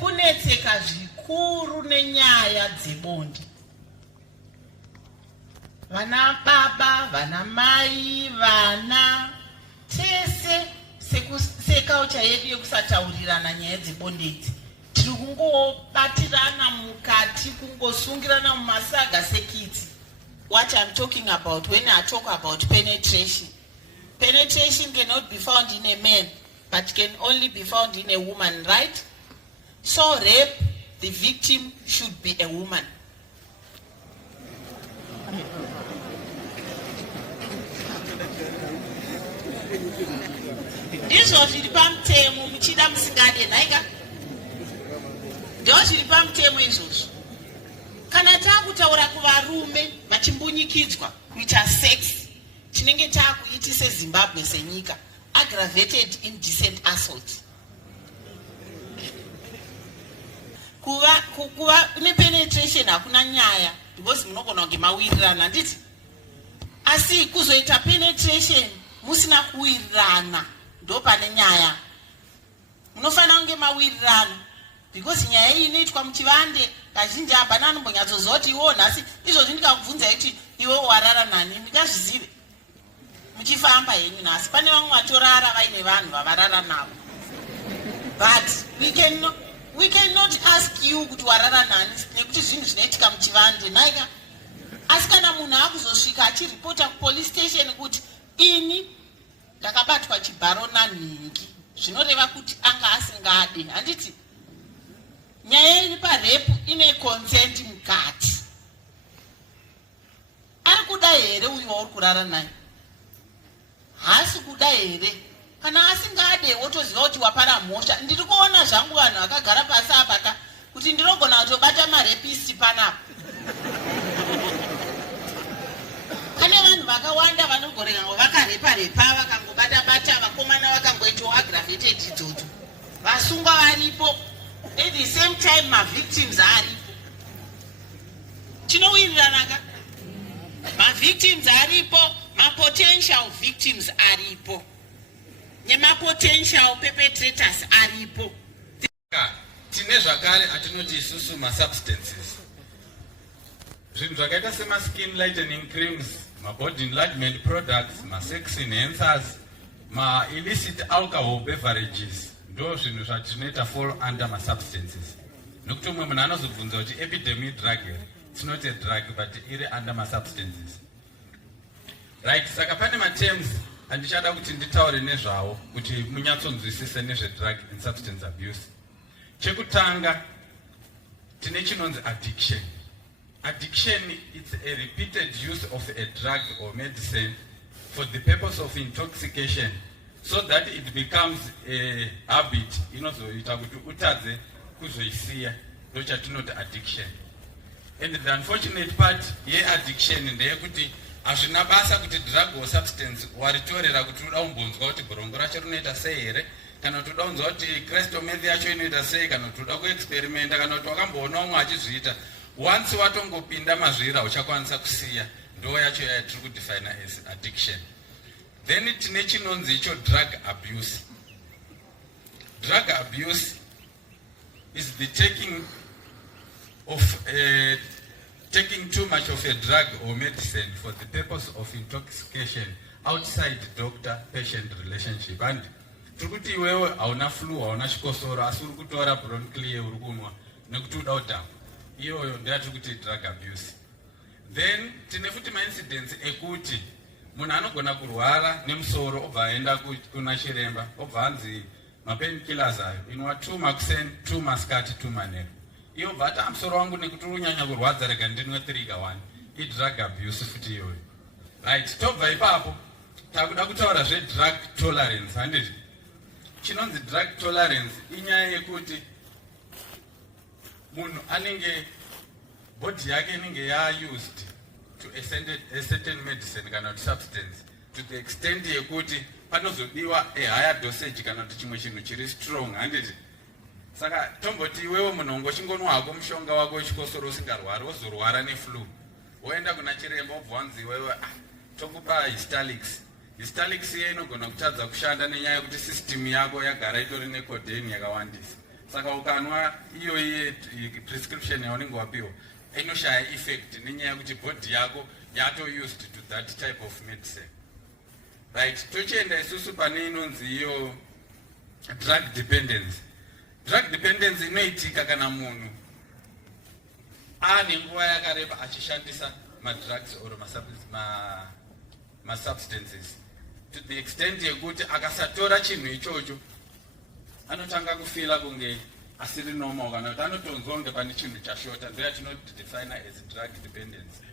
kunetseka zvikuru nenyaya dzebonde. Vana baba, vana mai, vana tese sekaucha yedu yekusataurirana nyaya dzebonde idzi. Tiri kungobatirana mukati, kungosungirana mumasaga sekiti. What I'm talking about when I talk about penetration. Penetration cannot be found in a man, but can only be found in a woman, right? So rape, the victim should be a woman. This was the pamtemo muchida musingade naika. Ndio pamtemo izvozvo. Kana takutaura kuvarume vachimbunyikidzwa kuita sex, tinenge takuiti seZimbabwe senyika, aggravated indecent assault. Kuva nepenetration hakuna nyaya, because munogona kunge mawirirana handiti. Asi kuzoita penetration musina kuwirirana ndo pane nyaya. Munofanira kunge mawirirana, because nyaya iyi inoitwa muchivande kazhinji hapana anombonyatsozoti iwo nhasi izvozvi ndikakubvunza kuti iwe warara nani ndingazvizive. Muchifamba henyu nhasi pane vamwe vatorara vaine vanhu vavarara navo. But we cannot ask you kuti warara nani nekuti zvinhu zvinoitika muchivande naika. Asi kana munhu akuzosvika achiripota kupolice station kuti ini ndakabatwa chibharo nanhingi, zvinoreva kuti anga asingade handiti. Nyaya iri parepu ine consent mukati. Ari kuda here uyu wauri kurara naye? Hasi kuda here? Kana asingade wotoziva kuti wapara mhosva. Ndiri kuona zvangu vanhu vakagara pasi apa kuti ndinogona kutobata marepisi panapa. Pane vanhu vakawanda vanogorega vakarepa vakangobata vakomana vakangoitawo aggravated idzodzo. Vasungwa varipo. At the same time, my victims are ripo. Chinowirirana. My victims are ripo. My potential victims are ripo. My potential perpetrators are ripo. Tine zvakare atinoti isusu ma-substances. Zvinhu zvakaita sema-skin lightening creams, ma-body enlargement products, ma-sex enhancers, ma-illicit alcohol beverages. Ndo zvinhu zvatinoita fall under ma-substances. Nokuti umwe munhu anozobvunza kuti epidemic drug here. It's not a drug, but iri under ma-substances. Right, saka pane ma-terms andichada kuti nditaure nezvawo kuti munyatsonzwisise nezve-drug and substance abuse. Chekutanga, tine chinonzi addiction. Addiction is a repeated use of a drug or medicine for the purpose of intoxication, so that it becomes a habit, inozoita kuti utadze kuzoisiya, ndo chatinoti addiction. And the unfortunate part ye-addiction ndeyekuti hazvina basa kuti drug or substance waritorera kuti uda kumbonzwa kuti gorongo racho rinoita sei here, kana kuti uda kunzwa kuti crystal meth yacho inoita sei, kana kuti uda kuexperimenta, kana kuti wakamboona umwe achizviita. Once watongopinda mazvira uchakwanisa kusiya, ndo yacho yatiri kudefine as addiction. Then tine chinonzi icho drug abuse. Drug abuse is the taking too much of a drug or medicine for the purpose of intoxication outside doctor-patient relationship. And turukuti iwewe hauna flu, hauna chikosoro, asi uri kutora bronchlear uri kunwa nekuti uda kudhamba. Iyoyo ndeyatiri kuti drug abuse. Then tine futi ma-incidents ekuti munhu anogona kurwara nemusoro obva aenda kuna chiremba obva anzi ma-painkillers ayo inwa 2 makuseni 2 masikati 2 manheru. Iyo obva ati musoro wangu nekuti unyanya kurwadza rega ndinwe 3 ka1. I-drug abuse futi iyoyo. Right, tobva ipapo takuda kutaura zve-drug tolerance handiti. Chinonzi drug tolerance inyaya yekuti munhu anenge body yake inenge ya-used to a certain medicine kana kuti substance to the extent yekuti panozodiwa a higher dosage kana kuti chimwe chinhu chiri strong handiti. Saka tomboti iwewe munhu ungochingonwa hako mushonga wako wechikosoro usingarwari wozorwara neflu, woenda kuna chiremba obva wanzi iwewe tokupa Histalix. Histalix iye inogona kutadza kushanda nenyaya yekuti system yako yagara itori necodeine yakawandisa. saka ukanwa iyo prescription yaunenge wapiwa inoshaya effect nenyaya yekuti body yako yato used to that type of medicine. Right, tochienda isusu pane inonzi iyo drug dependence. Drug dependence inoitika kana munhu ane nguva yakareba achishandisa madrugs or masubstances to the extent yekuti akasatora chinhu ichocho anotanga kufila kunge asiri normal kana kuti anotonzwa kunge pane chinhu chashota. Ndo yatinodefine as drug dependence.